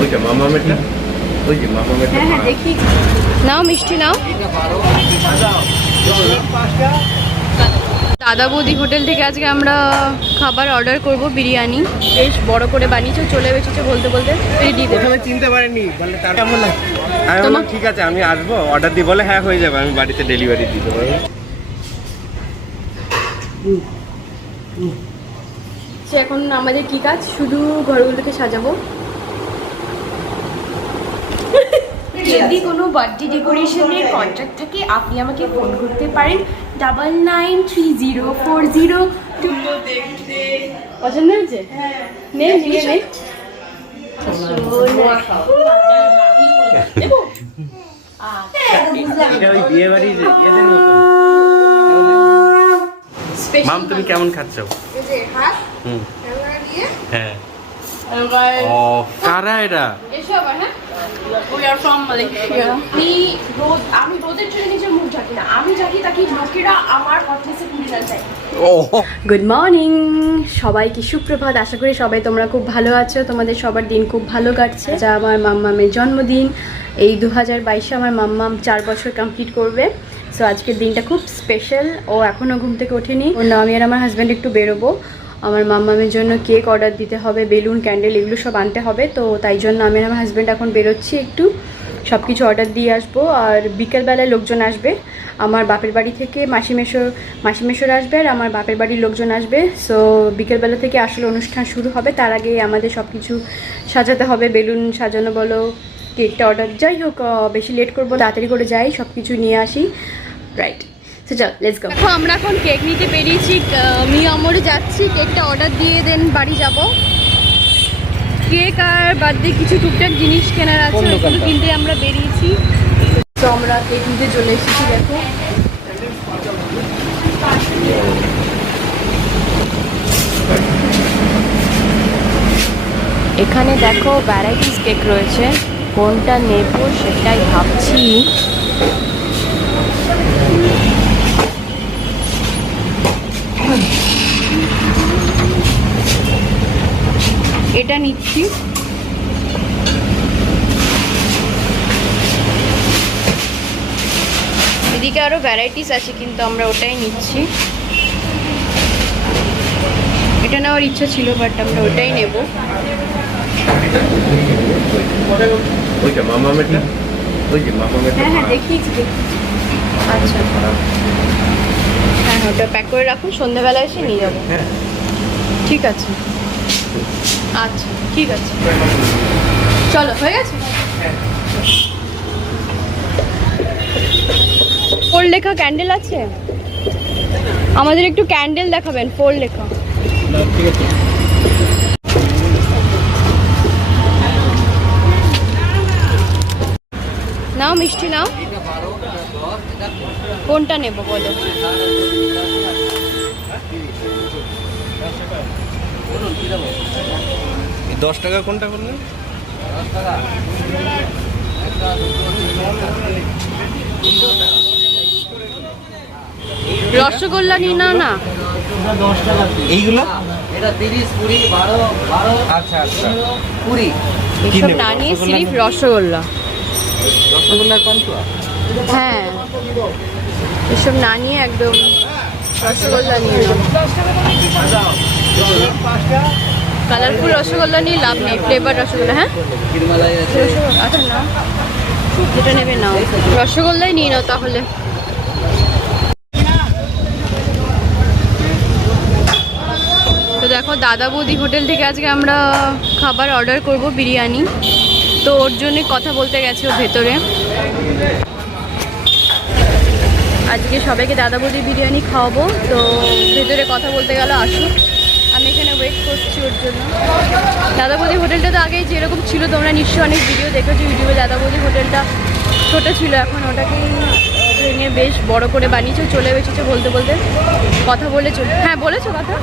ওইটা মামামেরটা, ওই যে মামামেরটা। হ্যাঁ হ্যাঁ দেখি, নাও মিষ্টি নাও। দাদা বৌদি হোটেল থেকে আজকে আমরা খাবার অর্ডার করব, বিরিয়ানি বেশ বড় করে বানিয়েছে, চলে এসেছে বলতে বলতে। প্রথমে চিনতে পারেনি, বলে তার কেমন লাগে। আমি বললাম ঠিক আছে আমি আসবো, অর্ডার দিয়ে বলে হ্যাঁ হয়ে যাবে, আমি বাড়িতে ডেলিভারি দিতে পারবো। সে এখন আমাদের কি কাজ, শুধু ঘরগুলোকে সাজাবো। যদি কোনো বার্থডে ডেকোরেশনের কন্ট্রাক্ট থাকে আপনি আমাকে ফোন করতে পারেন 993040 পছন্দ হয়েছে? নেই নিয়ে নেই। এটা ওই বিয়ে বাড়ি যে এদের মতো। মাম তুমি কেমন খাচ্ছ? হ্যাঁ। ও কারা এটা? আমি রোদের জন্য নিজের মুখ ঢাকি না, আমি ঢাকি তাকে লোকেরা আমার হটনেসে পুড়ে যায়। গুড মর্নিং সবাইকে, সুপ্রভাত। আশা করি সবাই তোমরা খুব ভালো আছো, তোমাদের সবার দিন খুব ভালো কাটছে। যা আমার মাম্মামের জন্মদিন, এই 2022-এ আমার মাম্মাম 4 বছর কমপ্লিট করবে। সো আজকের দিনটা খুব স্পেশাল। ও এখনও ঘুম থেকে ওঠেনি। আমি আর আমার হাজব্যান্ড একটু বেরোবো, আমার মাম্মামের জন্য কেক অর্ডার দিতে হবে, বেলুন ক্যান্ডেল এগুলো সব আনতে হবে। তো তাই জন্য আমি আর আমার হাজব্যান্ড এখন বেরোচ্ছি, একটু সব কিছু অর্ডার দিয়ে আসবো। আর বিকেলবেলায় লোকজন আসবে আমার বাপের বাড়ি থেকে, মাসিমেশোরা আসবে আর আমার বাপের বাড়ির লোকজন আসবে। সো বিকেলবেলা থেকে আসলে অনুষ্ঠান শুরু হবে, তার আগে আমাদের সব কিছু সাজাতে হবে, বেলুন সাজানো বলো, কেকটা অর্ডার, যাই হোক বেশি লেট করবো, তাড়াতাড়ি করে যাই, সব কিছু নিয়ে আসি। রাইট, সো চল লেটস গো। দেখো আমরা এখন কেক নিতে বেরিয়েছি, মিয়ামরে যাচ্ছি, কেকটা অর্ডার দিয়ে দেন বাড়ি যাব। কেক আর বার্থডে কিছু টুকটাক জিনিস কেনার আছে, ওগুলো কিনতে আমরা বেরিয়েছি। তো আমরা কেক নিতে চলে এসেছি। দেখো এখানে দেখো ভ্যারাইটিস কেক রয়েছে, কোনটা নেব সেটাই ভাবছি। এটা নিচ্ছি, এদিকে আরো ভ্যারাইটিস আছে কিন্তু আমরা ওটাই নিচ্ছি। এটা নেওয়ার ইচ্ছা ছিল বাট আমরা ওটাই নেব। ওইটা মামামেরটা, ওই যে মামামেরটা। হ্যাঁ হ্যাঁ দেখিয়েছি দেখিয়েছি। আচ্ছা হ্যাঁ ওটা প্যাক করে রাখুন, সন্ধ্যাবেলা এসে নিয়ে যাবো। ঠিক আছে আচ্ছা ঠিক আছে, চলো হয়ে গেছে। ফোর লেখা ক্যান্ডেল আছে, আমাদের একটু ক্যান্ডেল দেখাবেন, ফোর লেখা। ঠিক আছে। নাও মিষ্টি নাও, কোনটা নেব বলো? 10 টাকা কোনটা করলেন? রসগোল্লা নিয়ে নাও না। এইগুলো এটা 30 20 12 আচ্ছা আচ্ছা 20 এসব না নিয়ে সিরিফ রসগোল্লা। রসগোল্লার পান্তুয়া। হ্যাঁ এসব না নিয়ে একদম রসগোল্লা নিয়ে নাও। কালারফুল রসগোল্লা নিয়ে লাভ নেই, ফ্লেভার রসগোল্লা। হ্যাঁ কিরমালাই আছে আচ্ছা না, যেটা নেবে নাও, রসগোল্লাই নিয়ে নাও তাহলে। তো দেখো দাদা বৌদি হোটেল থেকে আজকে আমরা খাবার অর্ডার করব, বিরিয়ানি। তো ওর জন্য কথা বলতে গেছে ও ভেতরে। আজকে সবাইকে দাদা বৌদি বিরিয়ানি খাওয়াবো, তো ভেতরে কথা বলতে গেল, আসুক। আমি এখানে ওয়েট করছি ওর জন্য। দাদা বৌদি হোটেলটা তো আগে যেরকম ছিল, তোমরা নিশ্চয়ই অনেক ভিডিও দেখেছো ইউটিউবে। দাদা বৌদি হোটেলটা ছোটো ছিল, এখন ওটাকেই ভেঙে বেশ বড় করে বানিয়েছে, চলে এসেছে বলতে বলতে। কথা বলে চলে, হ্যাঁ বলেছো কথা,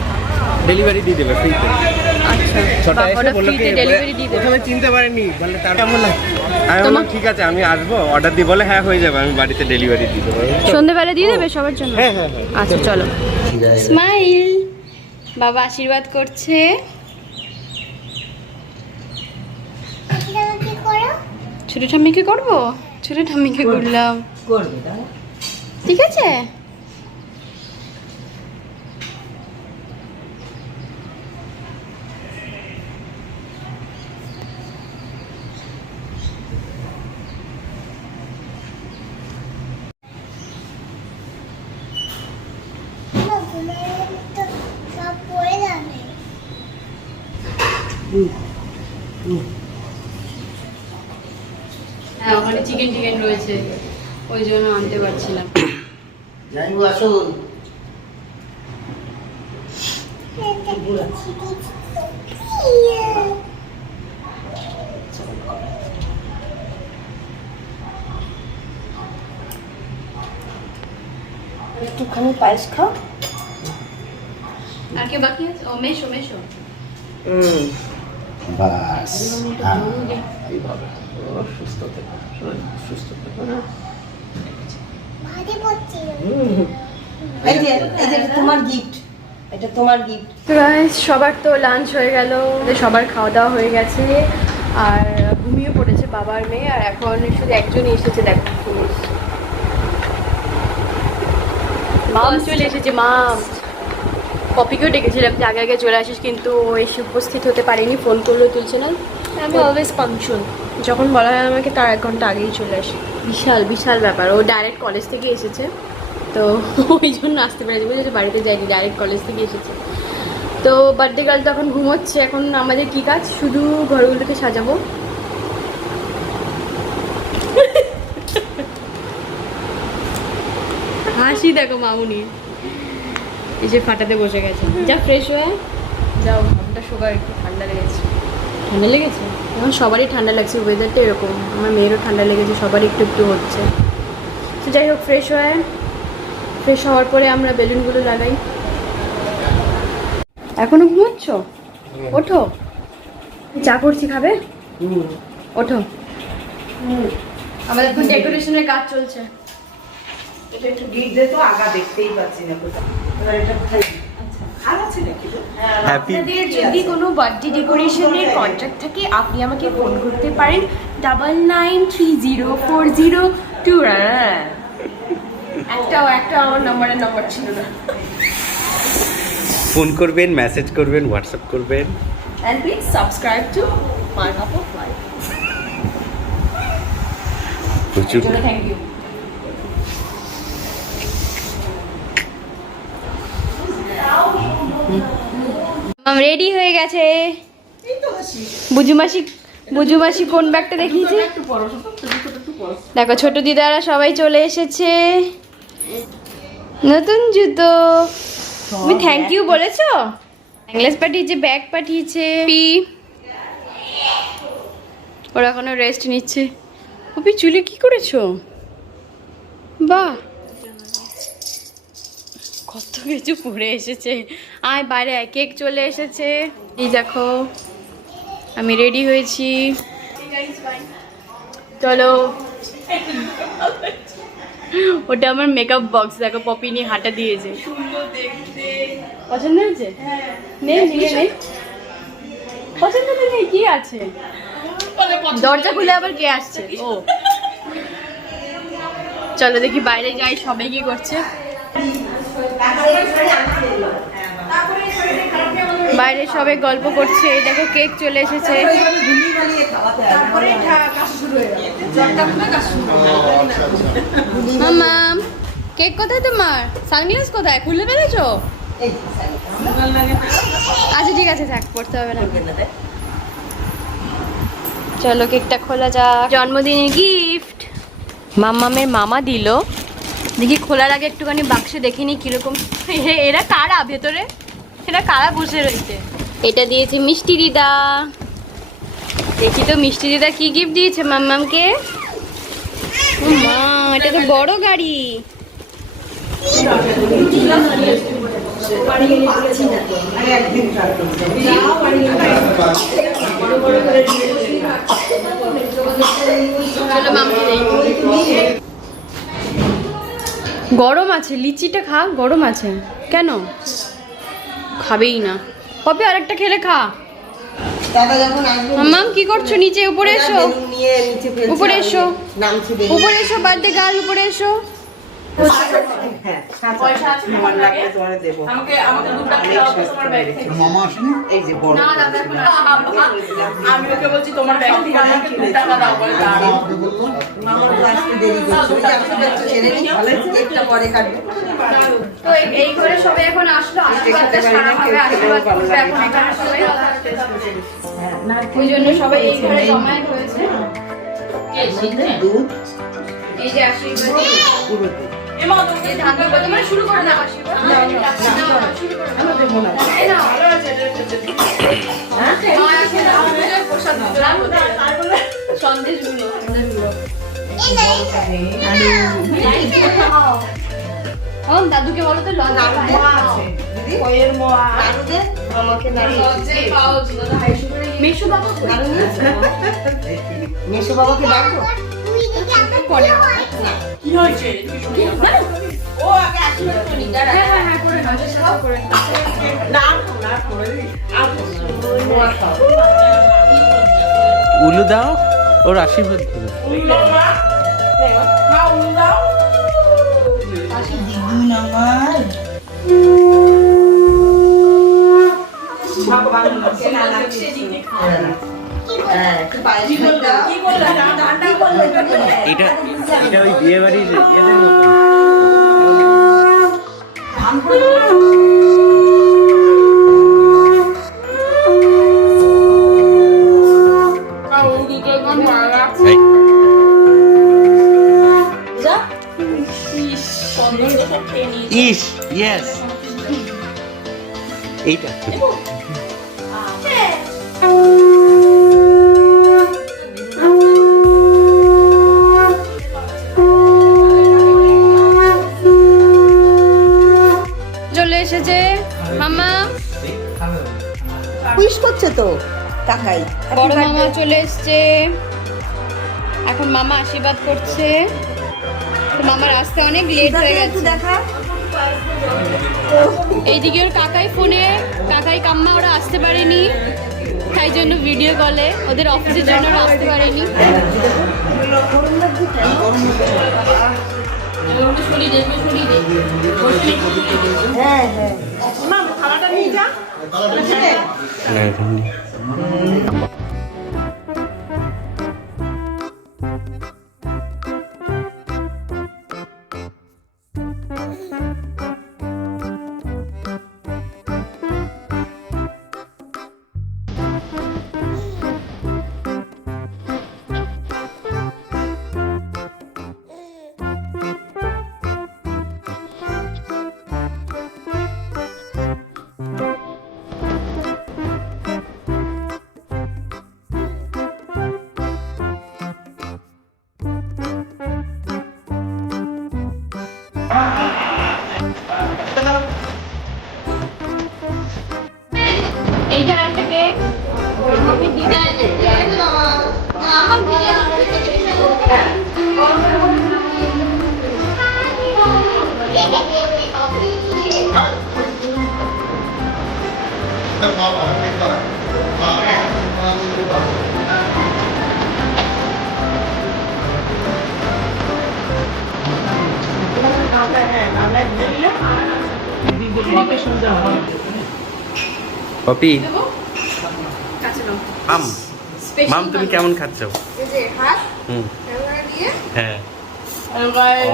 ডেলিভারি দিয়ে দেবে ফ্রিতে। আচ্ছা ওটা ফ্রিতে ডেলিভারি দিয়ে দেবে। প্রথমে চিনতে পারেনি, বলে তার কেমন লাগে। আমি বললাম ঠিক আছে আমি আসবো, অর্ডার দিয়ে বলে হ্যাঁ হয়ে যাবে, আমি বাড়িতে ডেলিভারি দিতে পারবো। সন্ধ্যাবেলা দিয়ে দেবে সবার জন্য? হ্যাঁ হ্যাঁ হ্যাঁ। আচ্ছা চলো। স্মাইল, বাবা আশীর্বাদ করছে। ছোট ঠাম্মিকে করবো, ছোট ঠাম্মিকে করলাম, করবে তাই ঠিক আছে। হ্যাঁ ওখানে চিকেন টিকেন রয়েছে, ওই জন্য আনতে পারছিলাম। জানবো আসুন একটুখানি পায়েস খাও। আর কে বাকি আছে? ও মেশো মেশো। বাস এইভাবে সুস্থ থেকো, সুস্থ থেকো। এই যে এটা তোমার গিফট, এটা তোমার গিফট। তো গাইস সবার তো লাঞ্চ হয়ে গেল, সবার খাওয়া দাওয়া হয়ে গেছে, আর ঘুমিয়ে পড়েছে বাবার মেয়ে, আর এখন শুধু একজনই এসেছে। দেখো মাম চলে এসেছে, মাম। পপিকেও ডেকেছিলাম যে আগে আগে চলে আসিস, কিন্তু ও এসে উপস্থিত হতে পারেনি, ফোন করলেও তুলছে না। আমি অলওয়েজ পাংচুয়াল, যখন বলা হয় আমাকে তার 1 ঘন্টা আগেই চলে আসি। বিশাল বিশাল ব্যাপার, ও ডাইরেক্ট কলেজ থেকে এসেছে, তো ওই জন্য আসতে পেরেছি, বুঝেছে, বাড়িতে যাইনি, ডাইরেক্ট কলেজ থেকে এসেছে। তো বার্থডে গার্ল তো এখন ঘুমোচ্ছে। এখন আমাদের কী কাজ, শুধু ঘরগুলোকে সাজাবো। হাসি দেখো মামুনি এসে ফাটাতে বসে গেছে। যা ফ্রেশ হয়ে যাও, ঘরটা শোকার, একটু ঠান্ডা লেগেছে। ঠান্ডা লেগেছে? এখন সবারই ঠান্ডা লাগছে, ওয়েদারটা এরকম, আমার মেয়েরও ঠান্ডা লেগেছে, সবারই একটু একটু হচ্ছে। তো যাই হোক, ফ্রেশ হওয়ার পরে আমরা বেলুনগুলো লাগাই। এখনো ঘুমোচ্ছ? ওঠো, চা করছি, খাবে? ওঠো। আমাদের এখন ডেকোরেশনের কাজ চলছে। এটা একটু গিফট দে তো, আগা দেখতেই পাচ্ছি না কোথাও। এবার এটা খাই। আচ্ছা আর আছে নাকি? হ্যাপি। আপনাদের যদি কোনো বার্থডে ডেকোরেশনের কন্ট্রাক্ট থাকে, আপনি আমাকে ফোন করতে পারেন 99304002। একটা আমার নাম্বার ছিল না। ফোন করবেন, মেসেজ করবেন, হোয়াটসঅ্যাপ করবেন। And please subscribe to My Cup of Life. প্রচুর। Thank you. রেডি হয়ে গেছে। বুজু মাসি কোন ব্যাগটা দেখিয়েছে দেখো, ছোট দিদারা সবাই চলে এসেছে। নতুন জুতো। তুমি থ্যাংক ইউ বলেছো? নেকলেস পাঠিয়েছে, ব্যাগ পাঠিয়েছে। ওরা এখনো রেস্ট নিচ্ছে। ওপি চুলে কি করেছো? বাহ, কত কিছু পরে এসেছে। আয় বাইরে আয়, কেক চলে এসেছে। এই দেখো আমি রেডি হয়েছি, চলো। ওটা আমার মেকআপ বক্স, দেখো পপি নিয়ে হাঁটা দিয়েছে। পছন্দ হয়েছে? নেই নেই, পছন্দ নেই, কি আছে? দরজা খুলে আবার কে আসছে? ও চলো দেখি বাইরে যাই, সবাই কি করছে। বাইরে সবাই গল্প করছে। দেখো কেক চলে এসেছে। মামাম, কেক কোথায় তোমার? সানগ্লাস কোথায়? খুলে ফেলেছো? আচ্ছা ঠিক আছে, থাক, পড়তে হবে না। চলো কেকটা খোলা যাক। জন্মদিনের গিফট মামামের মামা দিল। দেখি খোলার আগে একটুখানি বাক্সে দেখে নি কিরকম। এরা কারা ভেতরে? এরা কারা বসে রয়েছে? এটা দিয়েছে মিষ্টি দিদা। দেখি তো মিষ্টি দিদা কি গিফট দিয়েছে মাম্মামকে। মা, এটা তো বড় গাড়ি। গরম আছে, লিচিটা খা, গরম আছে। কেন খাবেই না? কবে আরেকটা খেলে খা। দাদা যখন আসবে মাম্মাম কি করছো? নিচে উপরে এসো, বেলুন নিয়ে নিচে ফেলছে, উপরে এসো, নামছে বেলুন। উপরে এসো, বার্থডে গার্ল উপরে এসো। হ্যাঁ, পয়সা আছে তোমার লাগবে, তোমারে দেবো। আমাকে দুটো টাকা দাও তোমার ব্যাগ থেকে। মামা আসেনি? এই যে বড় না দাদা এখন আমি ওকে বলছি তোমার ব্যাগ থেকে আমাকে 2 টাকা দাও বলে দাঁড়াও। আমাকে বললো আমার তো আসতে দেরি করছে, ওই যে আশীর্বাদ তো ছেড়ে নি, একটা পরে কাটবে। তো এই করে সবাই এখন আসলো, আশীর্বাদটা সারা হবে, আশীর্বাদ করবে এখন এখানে সবাই। ওই জন্য সবাই এই ঘরে জমায়েত হয়েছে। দুধ এই যে আশীর্বাদ, পুরো দুধ। এমা তুমি এই ধান দুর্গা তোমরা শুরু করে দাও আশীর্বাদ। শুরু করে দাও। আমি দেবো না। এই নাও। ভালো আছে হ্যাঁ? মা আছে না, আমাদের প্রসাদ দিতে হবে তাই বলে সন্দেশগুলো। ও দাদুকে বলো তো লজ্জা পায়। মোয়া আছে। দিদি, কয়ের মোয়া নাড়ু দে, আমাকে নাড়ু দে। লজ্জাই পাও ছিল না হাই সুগারে। মেশো বাবা কই? নাড়ু নিয়েছে? মেসো বাবাকে ডাকবো? পরে। কি হয়েছে ও আগে আশীর্বাদ করে নি দাঁড়া হ্যাঁ হ্যাঁ করে নাও, চেষ্টা করে নাও। না না করে দি মোয়া খাও। উলু দাও, ওর আশীর্বাদ দিবে। উল্লো মা মা উল্লো দাও দ্বিগুণ আমার। হ্যাঁ, একটু পায়েস ভাত দাও। কি করলে ঠান্ডা করলে এটা ওই বিয়ে বাড়ির ইয়েদের মতো। এই, ইস ইয়েস এইটা চলে এসেছে মামা, উইশ করছে তো কাকাই। বড় মামা চলে এসেছে। এখন মামা আশীর্বাদ করছে। তো মামার আসতে অনেক লেট হয়ে গেছে। দেখা এইদিকে ওর কাকাই ফোনে, কাকাই কাম্মা ওরা আসতে পারেনি, তাই জন্য ভিডিও কলে, ওদের অফিসের জন্য ওরা আসতে পারেনি। হ্যাঁ হ্যাঁ খাওয়াটা নিয়ে যা এইখানে একটা কেক পপি কাছে নাও। মাম Special মাম তুমি কেমন খাচ্ছ? এই যে হাত হুম ক্যামেরা দিয়ে হ্যাঁ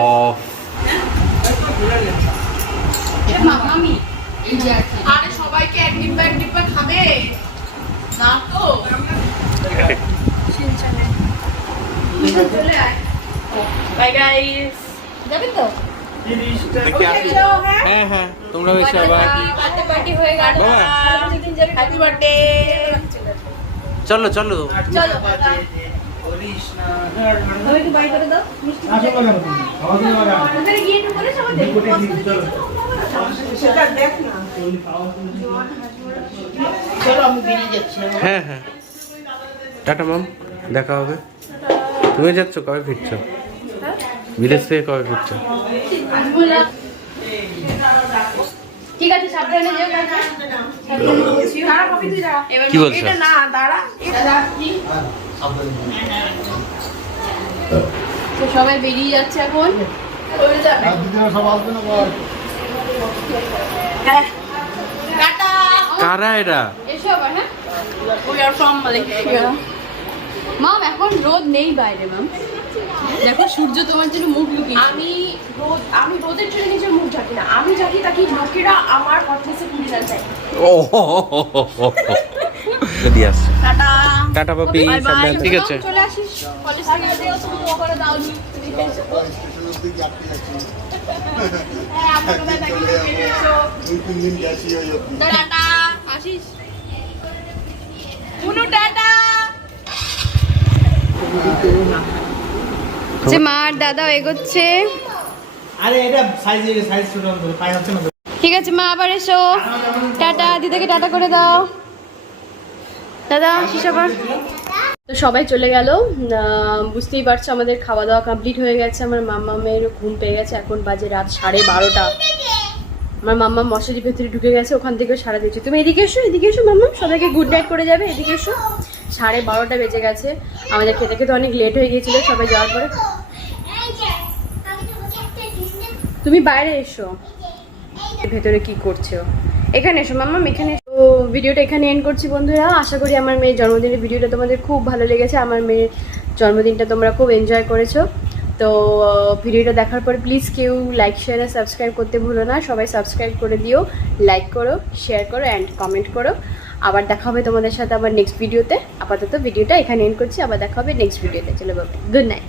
ও এটা মামামি এই যে আছে। আরে সবাইকে এক ডিব্বা খাবে না তো চলে আয়। বাই গাইস যাবে তো? দেখি আসি। হ্যাঁ হ্যাঁ তোমরা এসে আবার বার্থডে পার্টি হয়ে গেল। বাবা। প্রতিদিন যাবে। হ্যাপি বার্থডে চলো চলো চলো ওখানে গিয়ে একটু বলে সবাই দেখো সেটা দেখ না। চলো আমি বেরিয়ে যাচ্ছি। হ্যাঁ হ্যাঁ টাটা মাম, দেখা হবে। তুমি যাচ্ছ কবে ফিরছো? বিদেশ থেকে কবে ফিরছো? কি ঠিক আছে সাবধানে যেও কাকা। দাঁড়া কপি তুই দাঁড়া। এবার কি বলছো? এটা না দাঁড়া এটা রাখি। তো সবাই বেরিয়ে যাচ্ছে এখন। হয়ে যাবে। হ্যাঁ। টাটা। কারা এরা? এসো আবার হ্যাঁ। We are from Malaysia. মাম এখন রোদ নেই বাইরে মাম, দেখো সূর্য তোমার জন্য মুখ লুকিয়ে। আমি রোদের জন্য নিজের মুখ ঢাকি না, আমি ঢাকি তাকি লোকেরা আমার হটনেসে পুড়ে না যায়। ও দিয়াস টাটা। টাটা পাপি, Bye bye. সাবধান। ঠিক আছে। চলে আসিস কলেজ থেকে তুমি করে দাওনি। হ্যাঁ, আপনারা দেখি এসো। টাটা। আসিস। উনু টাটা। যে মা আর দাদাও এগোচ্ছে। আরে এটা সাইজ ছোট হবে, পাই হচ্ছে না। ঠিক আছে মা আবার এসো। টাটা, দিদাকে টাটা করে দাও। দাদা আসিস আবার। তো সবাই চলে গেল। বুঝতেই পারছো আমাদের খাওয়া দাওয়া কমপ্লিট হয়ে গেছে। আমার মাম্মামের ঘুম পেয়ে গেছে, এখন বাজে রাত 12:30। আমার মাম্মা মশারির ভেতরে ঢুকে গেছে, ওখান থেকেও সারা দিয়েছে। তুমি এদিকে এসো মাম্মা, সবাইকে গুড নাইট করে যাবে। এদিকে এসো। 12:30 বেজে গেছে, আমাদের খেতে খেতে অনেক লেট হয়ে গিয়েছিল সবাই যাওয়ার পরে। তুমি বাইরে এসো, ভেতরে কি করছো? এখানে এসো মাম্মা, এখানে এসো। তো ভিডিওটা এখানে এন্ড করছি বন্ধুরা। আশা করি আমার মেয়ের জন্মদিনের ভিডিওটা তোমাদের খুব ভালো লেগেছে। আমার মেয়ের জন্মদিনটা তোমরা খুব এনজয় করেছো। তো ভিডিওটা দেখার পর প্লিজ কেউ লাইক শেয়ার আর সাবস্ক্রাইব করতে ভুলো না। সবাই সাবস্ক্রাইব করে দিও, লাইক করো, শেয়ার করো অ্যান্ড কমেন্ট করো। আবার দেখা হবে তোমাদের সাথে আবার নেক্সট ভিডিওতে। আপাতত ভিডিওটা এখানে এন্ড করছি, আবার দেখা হবে নেক্সট ভিডিওতে। চলো বাবা, গুড নাইট।